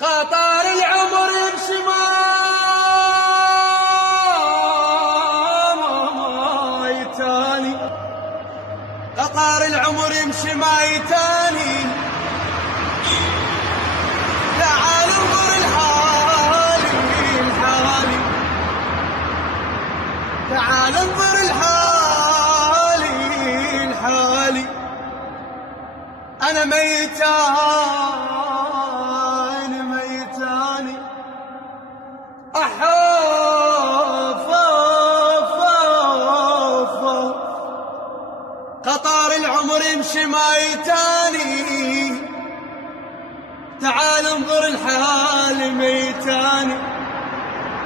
قطار العمر يمشي ما يتاني، قطار العمر يمشي ما يتاني. تعال انظر الحالي الحالي، تعال انظر الحالي الحالي. أنا ميتان ميتاني، أحوف قطار العمر يمشي ما يتاني. تعال انظر الحال ميتاني.